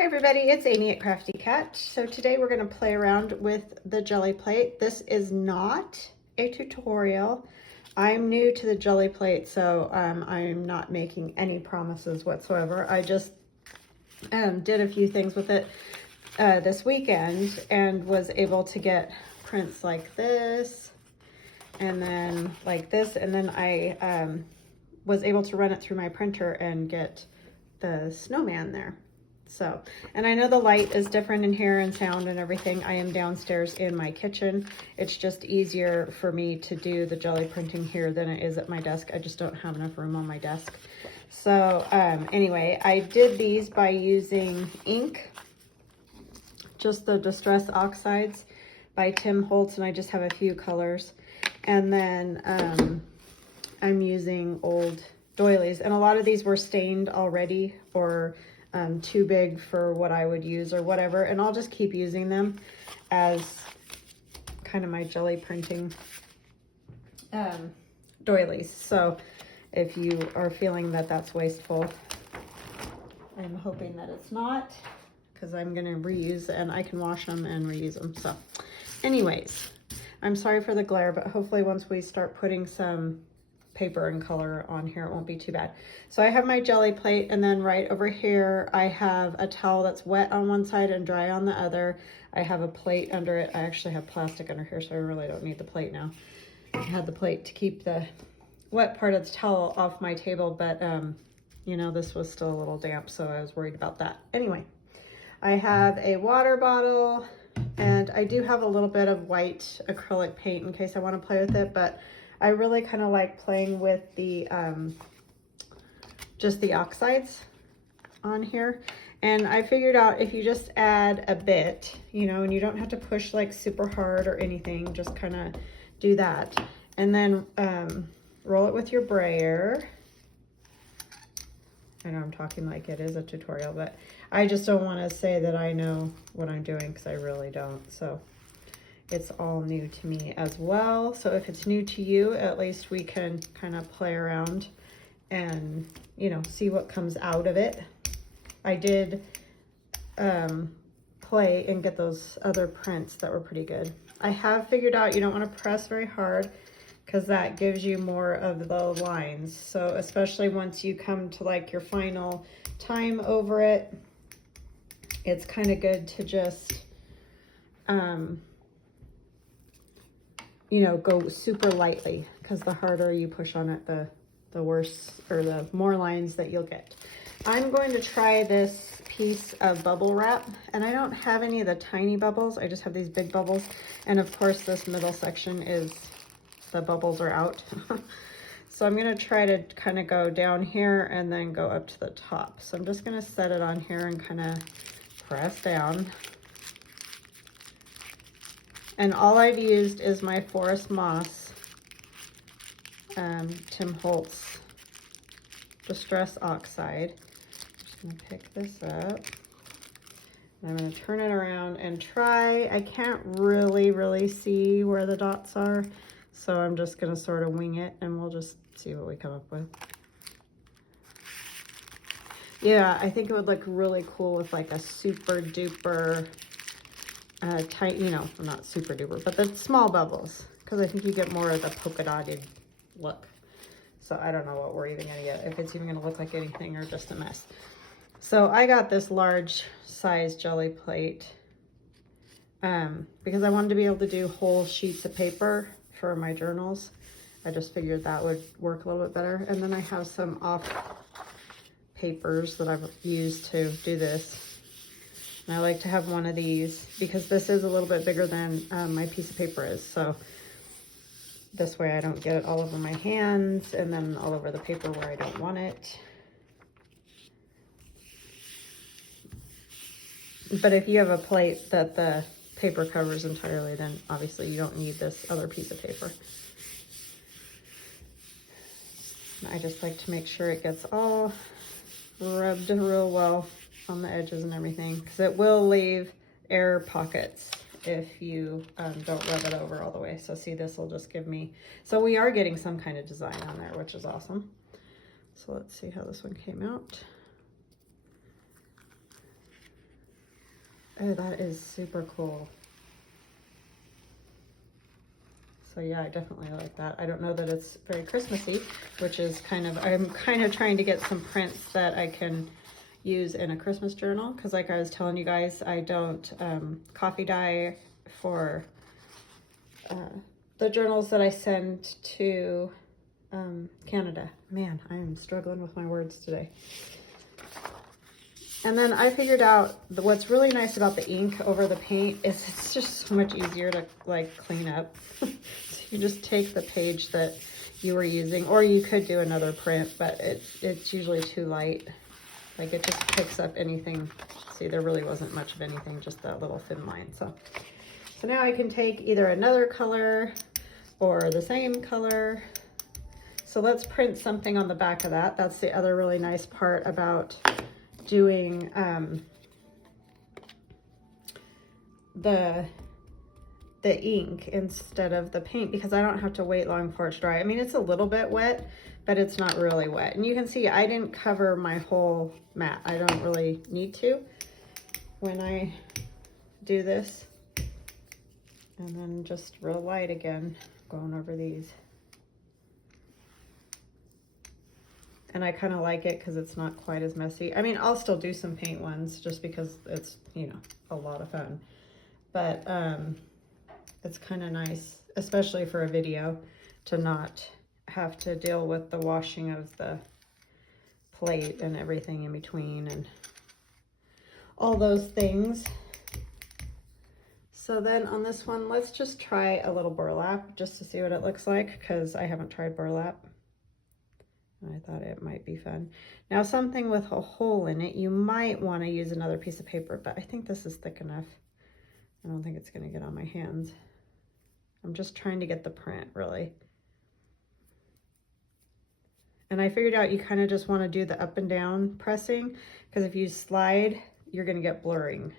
Hi everybody, it's Amy at Crafty Cat. So today we're going to play around with the jelly plate. This is not a tutorial. I'm new to the jelly plate, so I'm not making any promises whatsoever. I just did a few things with it this weekend and was able to get prints like this and then like this, and then I was able to run it through my printer and get the snowman there. So, and I know the light is different in here and sound and everything. I am downstairs in my kitchen. It's just easier for me to do the jelly printing here than it is at my desk. I just don't have enough room on my desk. So anyway, I did these by using ink, just the Distress Oxides by Tim Holtz, and I just have a few colors. And then I'm using old doilies, and a lot of these were stained already or too big for what I would use or whatever, and I'll just keep using them as kind of my jelly printing doilies. So if you are feeling that that's wasteful, I'm hoping that it's not, because I'm going to reuse, and I can wash them and reuse them. So anyways, I'm sorry for the glare, but hopefully once we start putting some paper and color on here, it won't be too bad. So I have my jelly plate, and then right over here I have a towel that's wet on one side and dry on the other. I have a plate under it. I actually have plastic under here, so I really don't need the plate now. I had the plate to keep the wet part of the towel off my table, but you know, this was still a little damp, so I was worried about that. Anyway, I have a water bottle, and I do have a little bit of white acrylic paint in case I want to play with it, but I really kind of like playing with the, just the oxides on here. And I figured out if you just add a bit, you know, and you don't have to push like super hard or anything, just kind of do that. And then roll it with your brayer. I know I'm talking like it is a tutorial, but I just don't want to say that I know what I'm doing, because I really don't. So it's all new to me as well. So if it's new to you, at least we can kind of play around and, you know, see what comes out of it. I did play and get those other prints that were pretty good. I have figured out you don't want to press very hard, because that gives you more of the lines. So especially once you come to like your final time over it, it's kind of good to just you know, go super lightly, because the harder you push on it, the worse, or the more lines that you'll get. I'm going to try this piece of bubble wrap, and I don't have any of the tiny bubbles. I just have these big bubbles. And of course, this middle section is, the bubbles are out. So I'm going to try to kind of go down here and then go up to the top. So I'm just going to set it on here and kind of press down. And all I've used is my Forest Moss, Tim Holtz Distress Oxide. I'm just going to pick this up. And I'm going to turn it around and try. I can't really see where the dots are, so I'm just going to sort of wing it, and we'll just see what we come up with. Yeah, I think it would look really cool with like a super duper tight, you know, not super duper, but the small bubbles, because I think you get more of the polka dotted look. So I don't know what we're even gonna get, if it's even gonna look like anything or just a mess. So I got this large size jelly plate because I wanted to be able to do whole sheets of paper for my journals. I just figured that would work a little bit better. And then I have some off papers that I've used to do this. And I like to have one of these because this is a little bit bigger than my piece of paper is. So this way I don't get it all over my hands and then all over the paper where I don't want it. But if you have a plate that the paper covers entirely, then obviously you don't need this other piece of paper. I just like to make sure it gets all rubbed real well on the edges and everything, because it will leave air pockets if you don't rub it over all the way. So see, this will just give me, so we are getting some kind of design on there, which is awesome. So let's see how this one came out. Oh, that is super cool. So yeah, I definitely like that. I don't know that it's very Christmassy, which is I'm kind of trying to get some prints that I can use in a Christmas journal, because like I was telling you guys, I don't coffee dye for the journals that I send to Canada. Man, I am struggling with my words today. And then I figured out what's really nice about the ink over the paint is it's just so much easier to like clean up. So you just take the page that you were using, or you could do another print, but it's usually too light. Like it just picks up anything. See, there really wasn't much of anything, just that little thin line. So now I can take either another color or the same color. So let's print something on the back of that. That's the other really nice part about doing the ink instead of the paint, because I don't have to wait long for it to dry. I mean, it's a little bit wet, but it's not really wet. And you can see I didn't cover my whole mat. I don't really need to when I do this. And then just real light again, going over these. And I kind of like it because it's not quite as messy. I mean, I'll still do some paint ones just because it's, you know, a lot of fun. But it's kind of nice, especially for a video, to not have to deal with the washing of the plate and everything in between and all those things. So then on this one, let's just try a little burlap just to see what it looks like, because I haven't tried burlap. I thought it might be fun. Now, something with a hole in it, you might want to use another piece of paper, but I think this is thick enough. I don't think it's going to get on my hands. I'm just trying to get the print, really. And I figured out you kind of just want to do the up and down pressing, because if you slide, you're going to get blurring.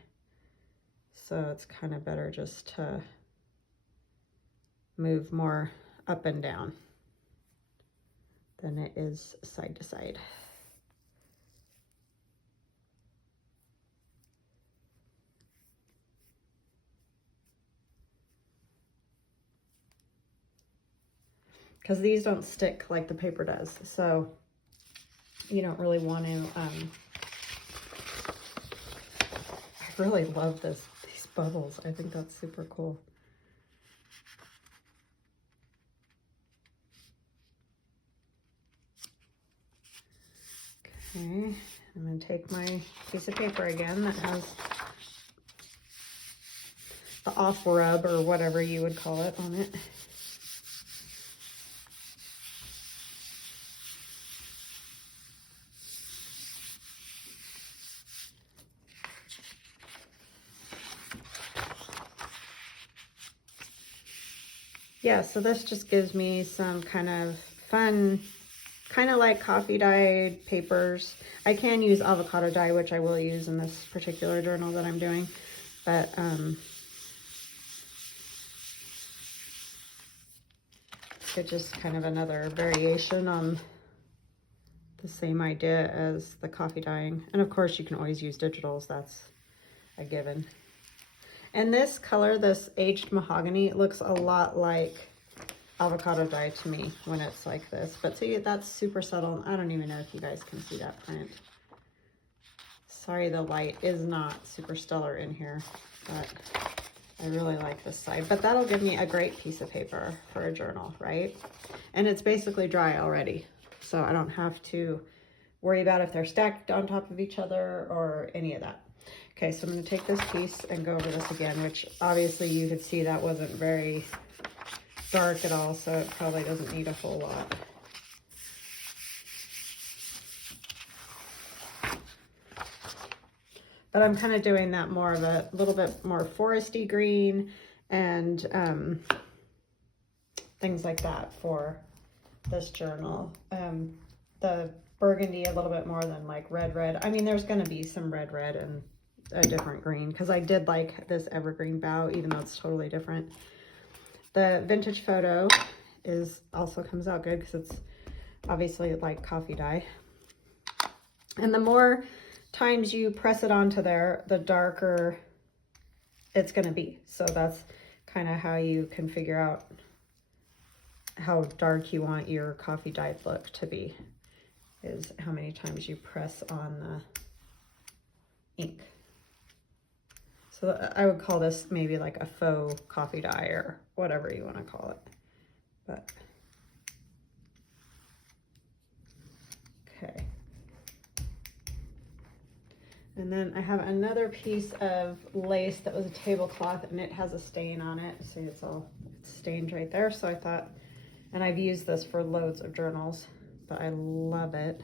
So it's kind of better just to move more up and down than it is side to side. Because these don't stick like the paper does, so you don't really want to, I really love these bubbles. I think that's super cool. Okay, I'm going to take my piece of paper again that has the off rub or whatever you would call it on it. Yeah, so this just gives me some kind of fun, kind of like coffee dyed papers. I can use avocado dye, which I will use in this particular journal that I'm doing, but it's just kind of another variation on the same idea as the coffee dyeing. And of course you can always use digitals, that's a given. And this color, this aged mahogany, looks a lot like avocado dye to me when it's like this. But see, that's super subtle. I don't even know if you guys can see that print. Sorry, the light is not super stellar in here, but I really like this side. But that'll give me a great piece of paper for a journal, right? And it's basically dry already, so I don't have to worry about if they're stacked on top of each other or any of that. Okay, so I'm going to take this piece and go over this again, which obviously you could see that wasn't very dark at all, so it probably doesn't need a whole lot. But I'm kind of doing that more of a little bit more foresty green and things like that for this journal. The burgundy a little bit more than like red. I mean, there's going to be some red and a different green, because I did like this evergreen bow, even though it's totally different. The vintage photo also comes out good because it's obviously like coffee dye. And the more times you press it onto there, the darker it's going to be. So that's kind of how you can figure out how dark you want your coffee dyed look to be, is how many times you press on the ink. So I would call this maybe like a faux coffee dye or whatever you want to call it. But okay. And then I have another piece of lace that was a tablecloth, and it has a stain on it. See, it's stained right there. So I thought, and I've used this for loads of journals, but I love it.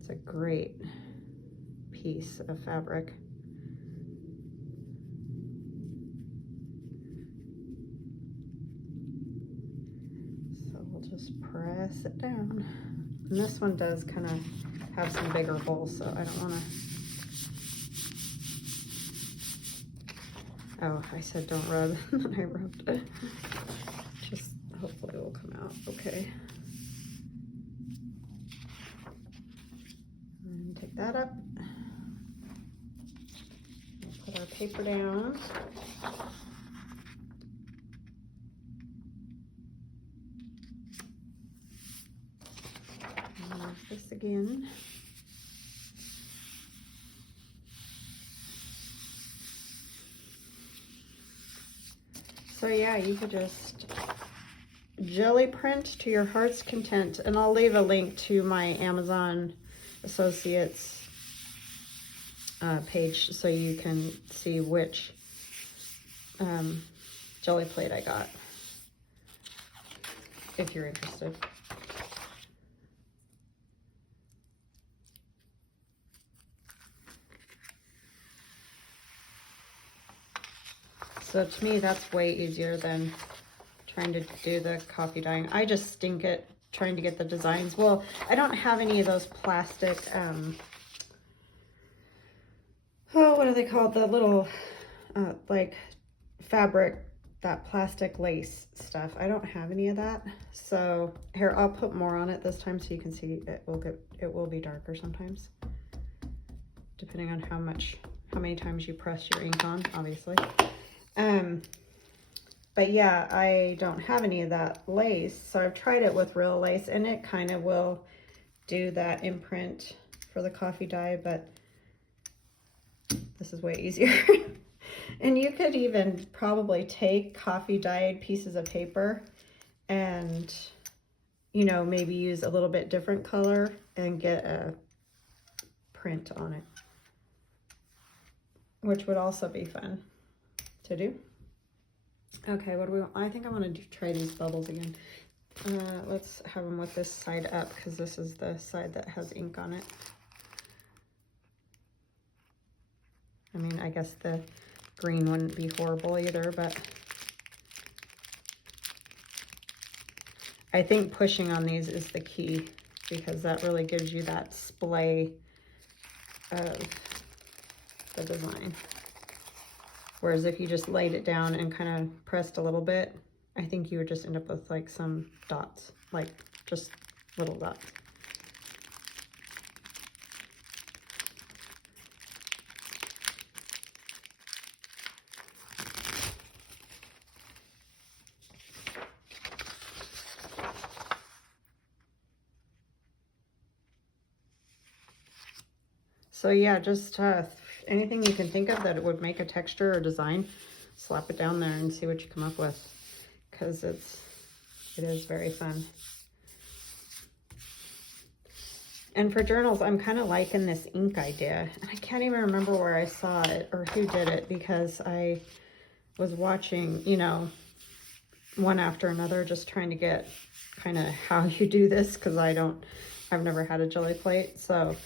It's a great piece of fabric. So we'll just press it down. And this one does kind of have some bigger holes, so I don't want to. Oh, I said don't rub, and then I rubbed it. Just hopefully it will come out okay. And take that up. We'll put our paper down. And this again. So yeah, you could just jelly print to your heart's content, and I'll leave a link to my Amazon Associates page so you can see which jelly plate I got, if you're interested. So to me, that's way easier than trying to do the coffee dyeing. I just stink at trying to get the designs. Well, I don't have any of those plastic, oh, what are they called? The little, like fabric, that plastic lace stuff. I don't have any of that. So here, I'll put more on it this time so you can see it will be darker sometimes, depending on how many times you press your ink on, obviously. But yeah, I don't have any of that lace, so I've tried it with real lace, and it kind of will do that imprint for the coffee dye, but this is way easier. And you could even probably take coffee dyed pieces of paper and, you know, maybe use a little bit different color and get a print on it, which would also be fun to do. Okay, what do we want? I think I want to try these bubbles again. Let's have them with this side up, because this is the side that has ink on it. I mean, I guess the green wouldn't be horrible either, but I think pushing on these is the key, because that really gives you that splay of the design. Whereas if you just laid it down and kind of pressed a little bit, I think you would just end up with like some dots, like just little dots. So yeah, just anything you can think of that it would make a texture or design, slap it down there and see what you come up with, because it is very fun. And for journals, I'm kind of liking this ink idea. And I can't even remember where I saw it or who did it, because I was watching, you know, one after another, just trying to get kind of how you do this, because I've never had a jelly plate. So,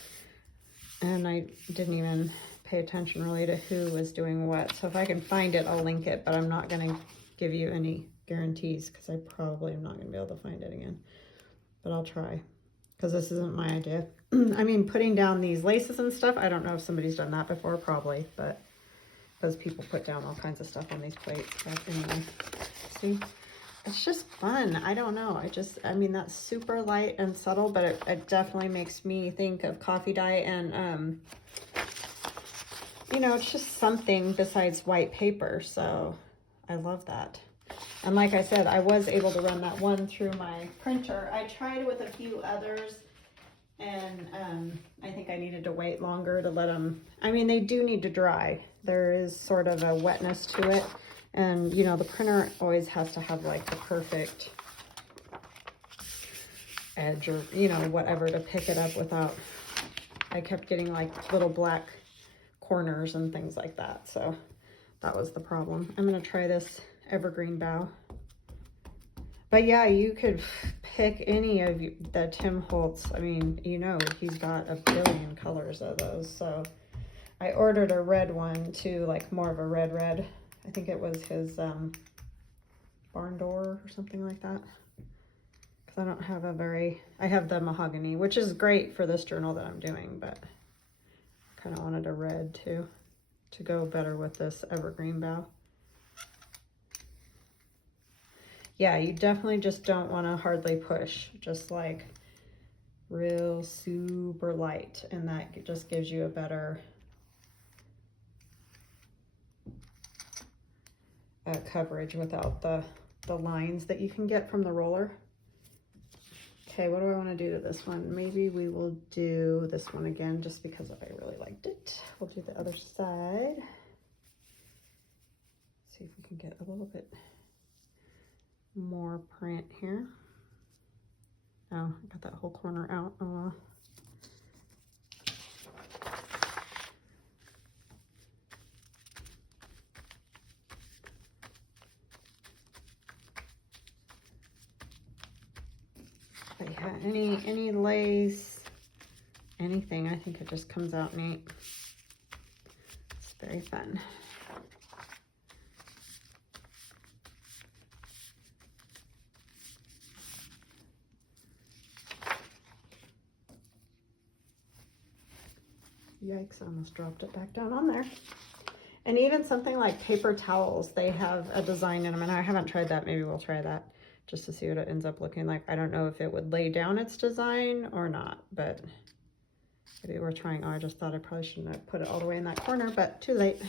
and I didn't even pay attention really to who was doing what. So if I can find it, I'll link it, but I'm not going to give you any guarantees, because I probably am not going to be able to find it again. But I'll try, because this isn't my idea. I mean, putting down these laces and stuff, I don't know if somebody's done that before, probably, but because people put down all kinds of stuff on these plates. But anyway, see, it's just fun. I don't know. I mean, that's super light and subtle, but it definitely makes me think of coffee dye and you know, it's just something besides white paper. So I love that. And like I said, I was able to run that one through my printer. I tried with a few others, and I think I needed to wait longer to let them, I mean, they do need to dry. There is sort of a wetness to it. And, you know, the printer always has to have like the perfect edge or, you know, whatever to pick it up without, I kept getting like little black corners and things like that. So that was the problem. I'm going to try this evergreen bough. But yeah, you could pick any of the Tim Holtz. I mean, you know, he's got a billion colors of those. So I ordered a red one too, like more of a red. I think it was his barn door or something like that. Because I don't have a very, I have the mahogany, which is great for this journal that I'm doing, but I kind of wanted a red too, to go better with this evergreen bough. Yeah, you definitely just don't want to hardly push, just like real super light, and that just gives you a better coverage without the lines that you can get from the roller. Okay, what do I want to do to this one? Maybe we will do this one again just because I really liked it. We'll do the other side. See if we can get a little bit more print here. Oh, I got that whole corner out. Oh well. But yeah, any lace, anything, I think it just comes out neat. It's very fun. Yikes, I almost dropped it back down on there. And even something like paper towels, they have a design in them, and I haven't tried that. Maybe we'll try that just to see what it ends up looking like. I don't know if it would lay down its design or not, but maybe we're trying. Oh, I just thought I probably shouldn't have put it all the way in that corner, but too late.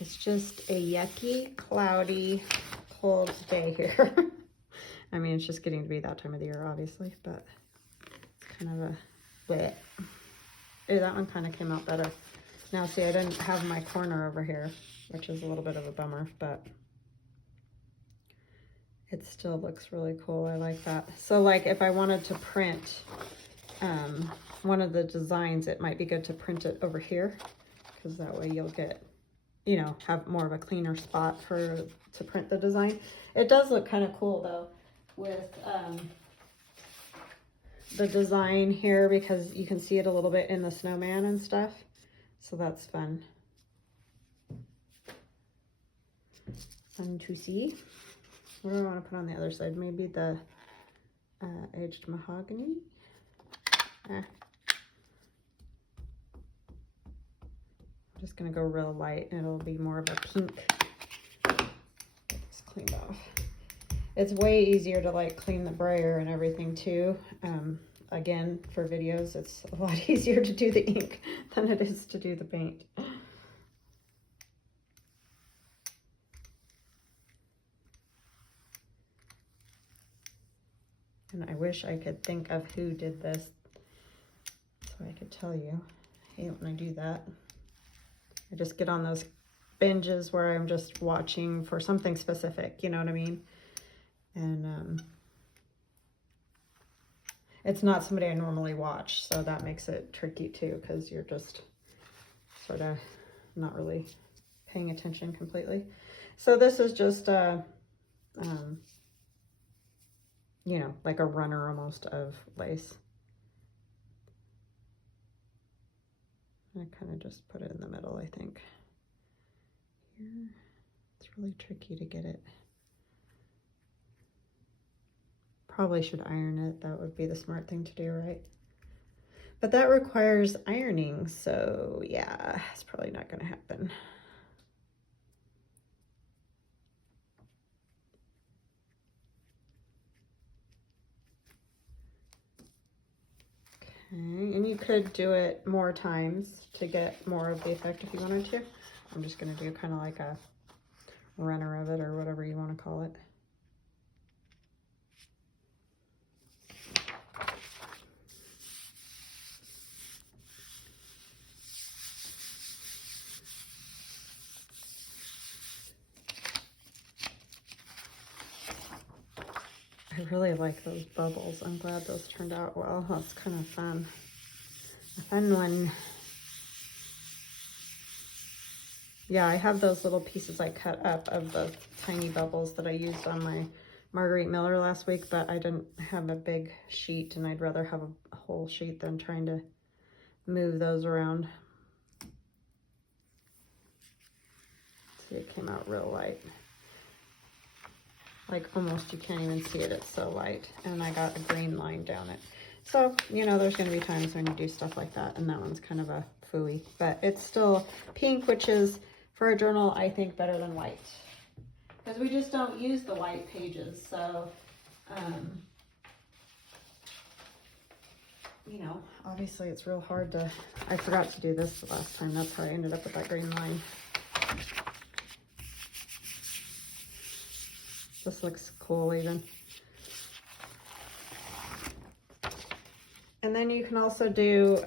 It's just a yucky, cloudy, cold day here. I mean, it's just getting to be that time of the year, obviously, but it's kind of a wet. Hey, that one kind of came out better. Now, see, I didn't have my corner over here, which is a little bit of a bummer, but it still looks really cool. I like that. So, like, if I wanted to print one of the designs, it might be good to print it over here, because that way you'll get, you know, have more of a cleaner spot to print the design. It does look kind of cool though with the design here, because you can see it a little bit in the snowman and stuff. So that's fun. Fun to see. What do I want to put on the other side? Maybe the aged mahogany. I'm just gonna go real light, and it'll be more of a pink. It's cleaned off. It's way easier to like clean the brayer and everything too. Again, for videos, it's a lot easier to do the ink than it is to do the paint. And I wish I could think of who did this so I could tell you. I hate when I do that. I just get on those binges where I'm just watching for something specific, you know what I mean? And it's not somebody I normally watch, so that makes it tricky too, because you're just sort of not really paying attention completely. So this is just you know, like a runner almost of lace. I kind of just put it in the middle, I think. Here, it's really tricky to get it. Probably should iron it. That would be the smart thing to do, right? But that requires ironing, so yeah, it's probably not going to happen. Okay, and you could do it more times to get more of the effect if you wanted to. I'm just going to do kind of like a runner of it or whatever you want to call it. I really like those bubbles. I'm glad those turned out well. That's kind of fun. A fun one. Yeah, I have those little pieces I cut up of the tiny bubbles that I used on my Marguerite Miller last week, but I didn't have a big sheet, and I'd rather have a whole sheet than trying to move those around. See, it came out real light. Like almost you can't even see it, it's so light. And I got a green line down it. So, you know, there's going to be times when you do stuff like that, and that one's kind of a phooey. But it's still pink, which is, for a journal, I think better than white. Because we just don't use the white pages, so, you know, obviously it's real hard to, I forgot to do this the last time. That's how I ended up with that green line. This looks cool even. And then you can also do,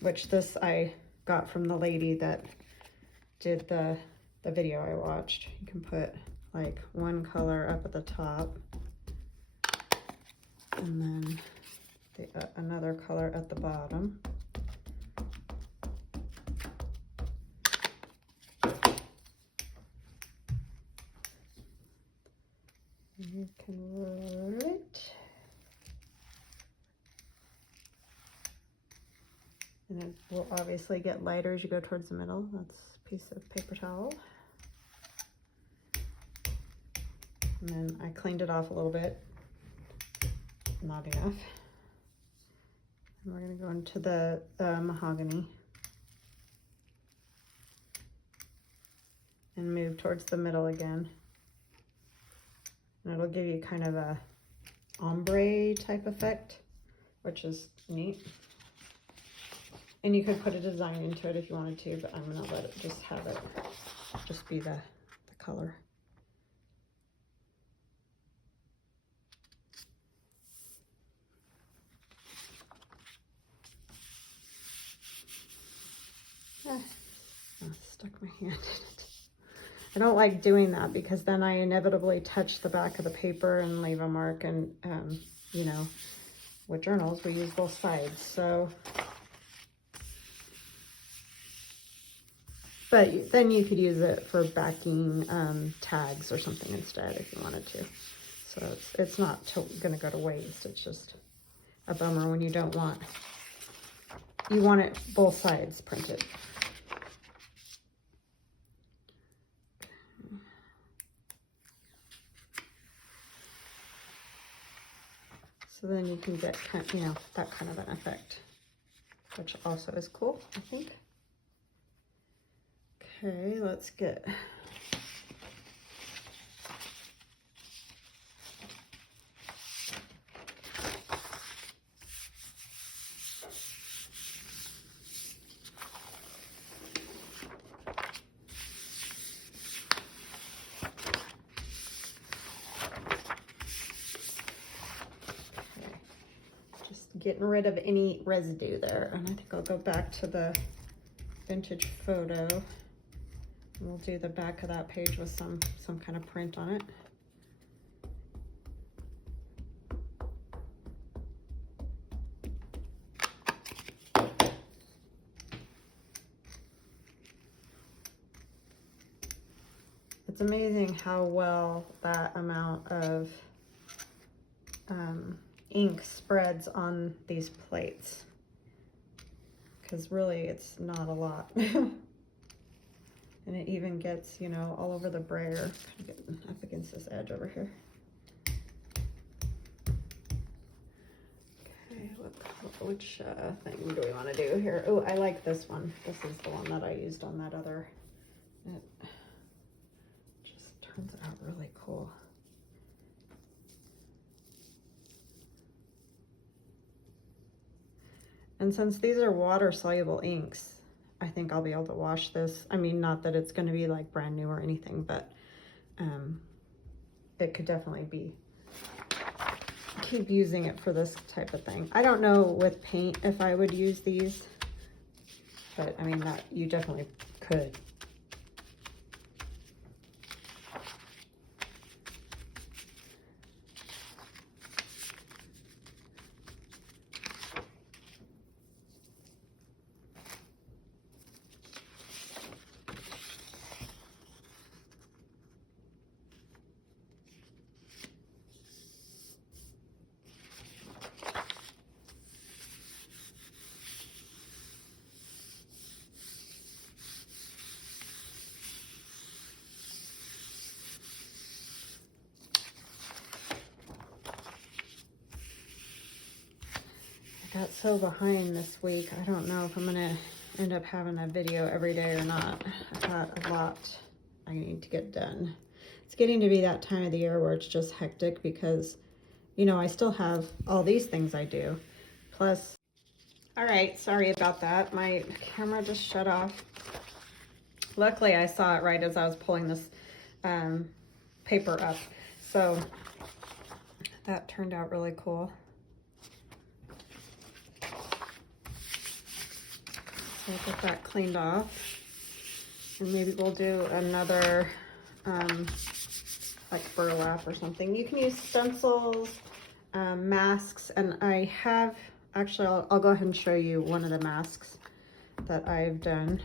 which this I got from the lady that did the video I watched. You can put like one color up at the top and then another color at the bottom. You can roll it. And it will obviously get lighter as you go towards the middle. That's a piece of paper towel. And then I cleaned it off a little bit. Not enough. And we're going to go into the mahogany. And move towards the middle again. And it'll give you kind of a ombre type effect, which is neat. And you could put a design into it if you wanted to, but I'm gonna let it just have it, just be the color. I stuck my hand in it. I don't like doing that because then I inevitably touch the back of the paper and leave a mark, and you know, with journals we use both sides, so. But then you could use it for backing tags or something instead if you wanted to. So it's not going to go to waste. It's just a bummer when you don't want, you want it both sides printed. So then you can get, you know, that kind of an effect, which also is cool, I think. Okay, let's get getting rid of any residue there. And I think I'll go back to the vintage photo. We'll do the back of that page with some kind of print on it. It's amazing how well that amount of ink spreads on these plates, because really it's not a lot. And it even gets, you know, all over the brayer. Getting up against this edge over here. Okay, what which thing do we want to do here? Oh, I like this one. This is the one that I used on that other. It just turns out really cool. And since these are water-soluble inks, I think I'll be able to wash this. I mean, not that it's going to be like brand new or anything, but it could definitely be. Keep using it for this type of thing. I don't know with paint if I would use these, but I mean, that you definitely could. Got so behind this week. I don't know if I'm gonna end up having a video every day or not. I've got a lot I need to get done. It's getting to be that time of the year where it's just hectic because, you know, I still have all these things I do. Plus, all right, sorry about that. My camera just shut off. Luckily, I saw it right as I was pulling this paper up. So that turned out really cool. We'll get that cleaned off, and maybe we'll do another like burlap or something. You can use stencils, masks, and I have actually I'll go ahead and show you one of the masks that I've done.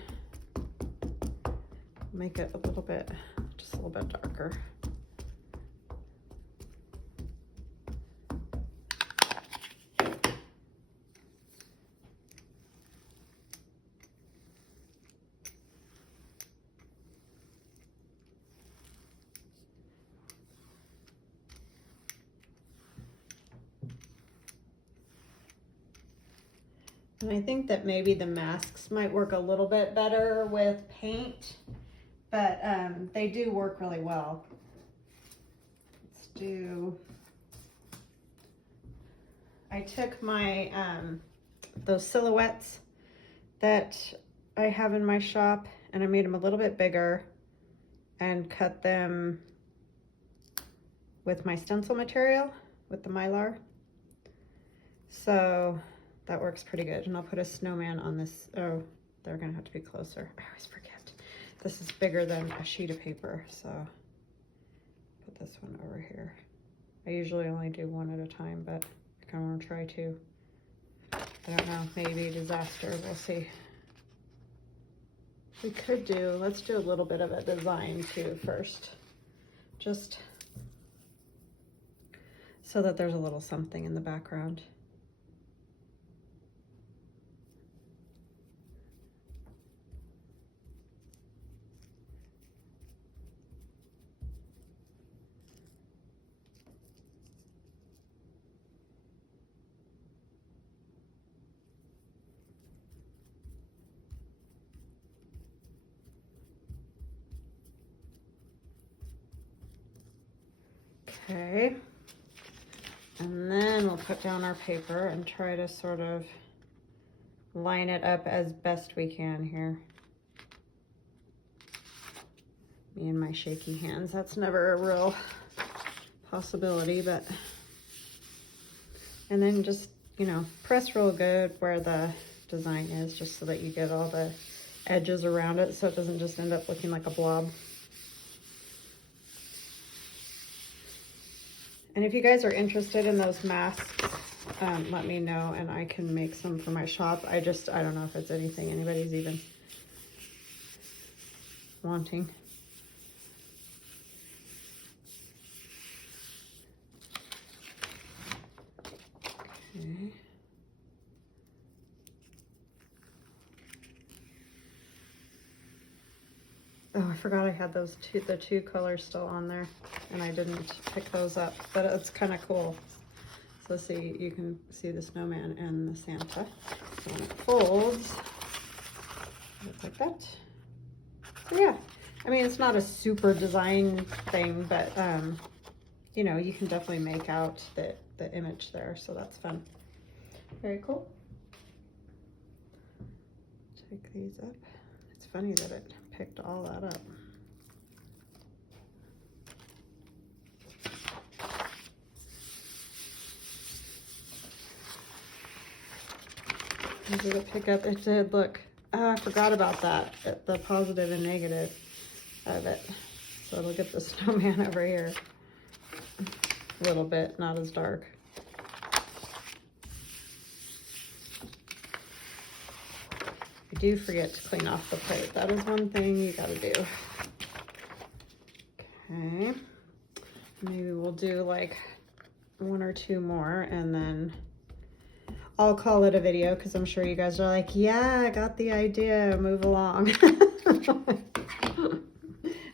Make it a little bit, just a little bit darker. And I think that maybe the masks might work a little bit better with paint, but they do work really well. Let's do, I took my, those silhouettes that I have in my shop, and I made them a little bit bigger and cut them with my stencil material, with the Mylar. So that works pretty good. And I'll put a snowman on this. Oh, they're gonna have to be closer. I always forget. This is bigger than a sheet of paper, so put this one over here. I usually only do one at a time, but I kind of want to try two. I don't know, maybe a disaster, we'll see. We could do, let's do a little bit of a design too first. Just so that there's a little something in the background. Okay, and then we'll put down our paper and try to sort of line it up as best we can here. Me and my shaky hands, that's never a real possibility, but, and then just, you know, press real good where the design is, just so that you get all the edges around it so it doesn't just end up looking like a blob. And if you guys are interested in those masks, let me know and I can make some for my shop. I don't know if it's anything anybody's even wanting. Okay. Oh, I forgot I had those the two colors still on there, and I didn't pick those up, but it's kind of cool. So see, you can see the snowman and the Santa. So when it folds, it looks like that. So yeah, I mean, it's not a super design thing, but you know, you can definitely make out the image there, so that's fun. Very cool. Take these up. It's funny that it picked all that up. Did it pick up? It did. Look, oh, I forgot about that, the positive and negative of it. So look at the snowman over here. A little bit, not as dark. I do forget to clean off the plate. That is one thing you gotta do. Okay, maybe we'll do like 1 or 2 more and then I'll call it a video because I'm sure you guys are like, yeah, I got the idea, move along.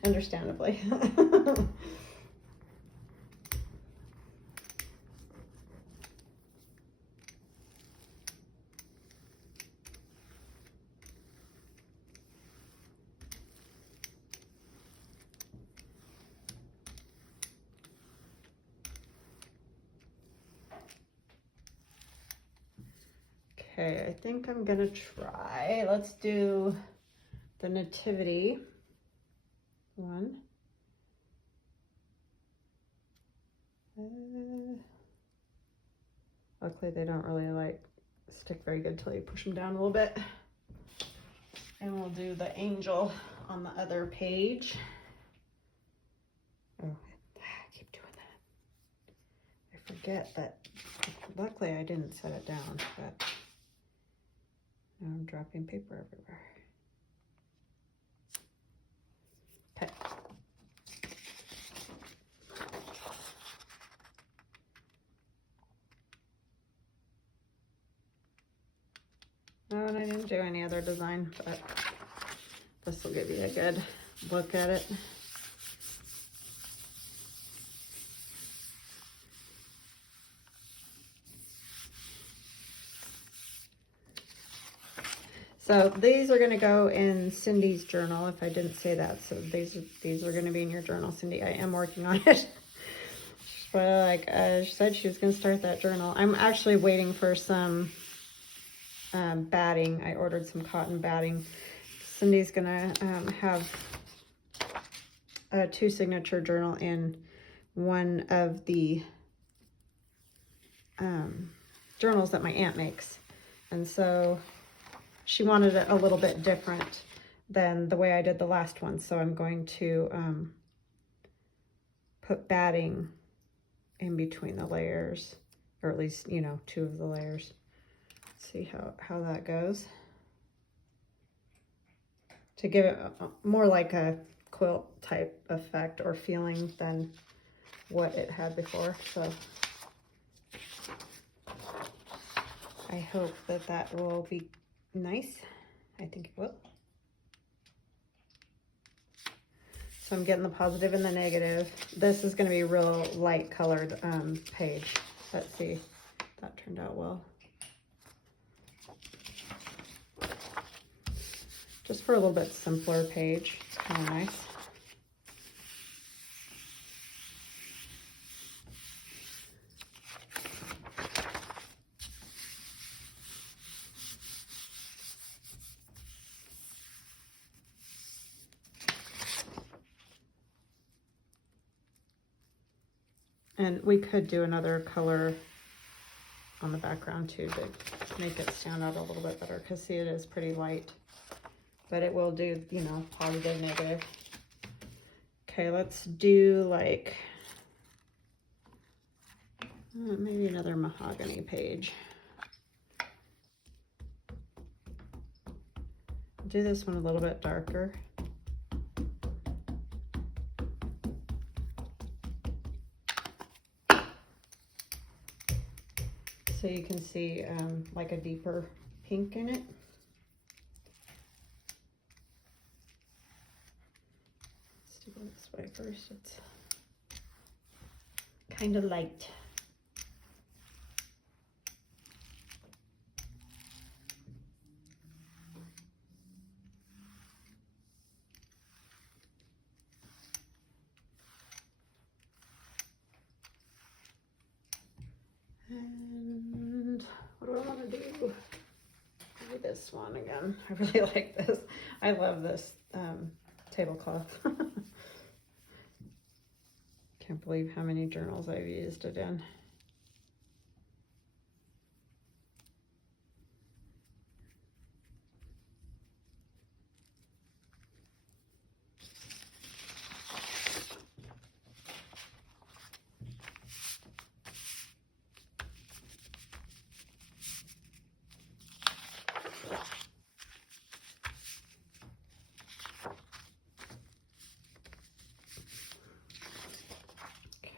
Understandably. Okay, I think I'm gonna try. Let's do the nativity one. Luckily, they don't really like stick very good till you push them down a little bit. And we'll do the angel on the other page. Oh, I keep doing that. I forget that. Luckily, I didn't set it down, but now I'm dropping paper everywhere. Okay. No, and I didn't do any other design, but this will give you a good look at it. So these are going to go in Cindy's journal, if I didn't say that. So these are going to be in your journal, Cindy. I am working on it. But like she said, she was going to start that journal. I'm actually waiting for some batting. I ordered some cotton batting. Cindy's going to have a 2 signature journal in one of the journals that my aunt makes. And so she wanted it a little bit different than the way I did the last one. So I'm going to put batting in between the layers, or at least, you know, 2 of the layers. See how that goes. To give it more like a quilt type effect or feeling than what it had before. So I hope that that will be nice. I think it will. So I'm getting the positive and the negative. This is going to be real light colored page. Let's see, that turned out well. Just for a little bit simpler page. It's kind of nice. And we could do another color on the background too to make it stand out a little bit better, because see, it is pretty light, but it will do, you know, positive, negative. Okay, let's do like maybe another mahogany page. Do this one a little bit darker. So you can see like a deeper pink in it. Let's do it this way first. It's kind of light. And what do I want to do? Maybe this one again. I really like this. I love this tablecloth. Can't believe how many journals I've used it in.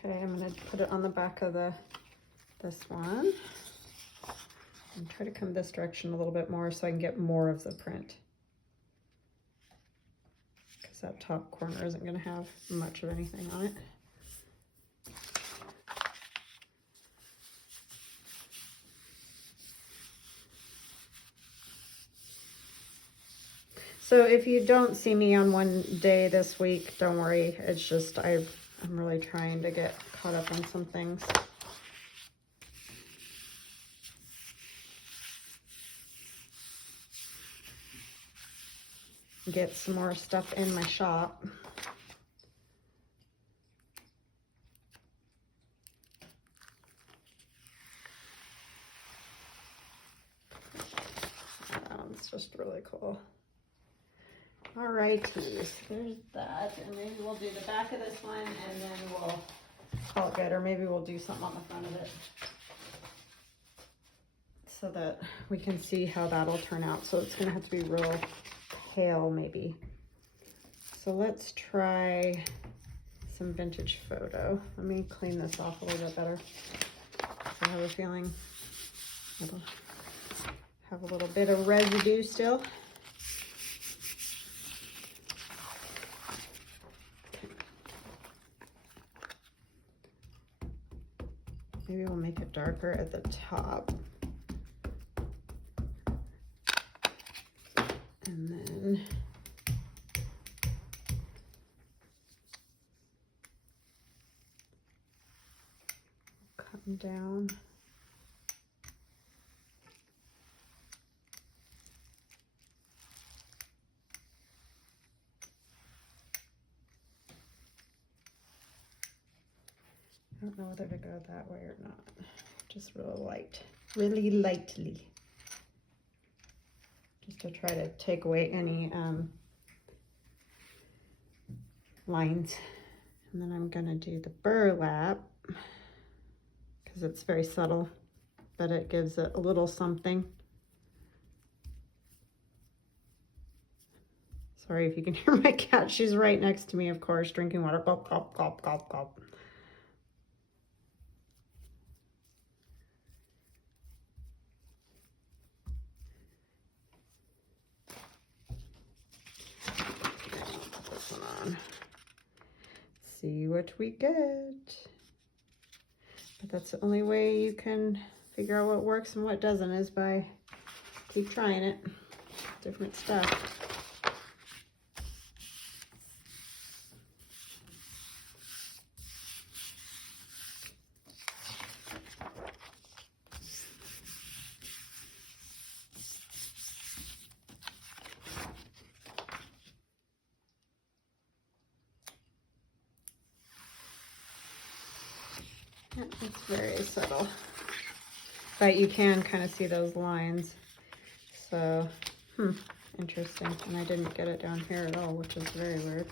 Okay, I'm going to put it on the back of this one and try to come this direction a little bit more so I can get more of the print, because that top corner isn't going to have much of anything on it. So if you don't see me on one day this week, don't worry. It's just I'm really trying to get caught up on some things. Get some more stuff in my shop. That one's just really cool. Alrighty, so there's that, and maybe we'll do the back of this one and then we'll call it good, or maybe we'll do something on the front of it so that we can see how that'll turn out. So it's gonna have to be real pale maybe. So let's try some vintage photo. Let me clean this off a little bit better. I have a feeling it'll have a little bit of residue still. Maybe we'll make it darker at the top. And then come down. I don't know whether to go that way or not. Just really lightly. Just to try to take away any lines. And then I'm gonna do the burlap because it's very subtle, but it gives it a little something. Sorry if you can hear my cat. She's right next to me, of course, drinking water. Gulp, gulp, gulp, gulp, gulp. See what we get. But that's the only way you can figure out what works and what doesn't, is by keep trying it. Different stuff. It's very subtle, but you can kind of see those lines. So, interesting. And I didn't get it down here at all, which is very weird.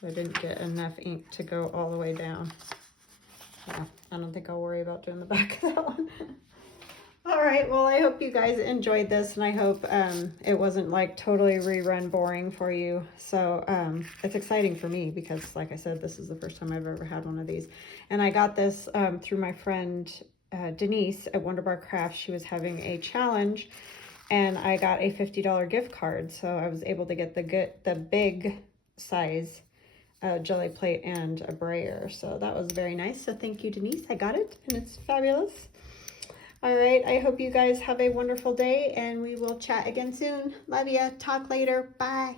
So I didn't get enough ink to go all the way down. Yeah, I don't think I'll worry about doing the back of that one. All right, well, I hope you guys enjoyed this, and I hope it wasn't like totally rerun boring for you. So it's exciting for me because, like I said, this is the first time I've ever had one of these. And I got this through my friend Denise at Wonder Bar Crafts. She was having a challenge, and I got a $50 gift card. So I was able to get the big size jelly plate and a brayer. So that was very nice. So thank you, Denise. I got it, and it's fabulous. All right, I hope you guys have a wonderful day, and we will chat again soon. Love ya. Talk later. Bye.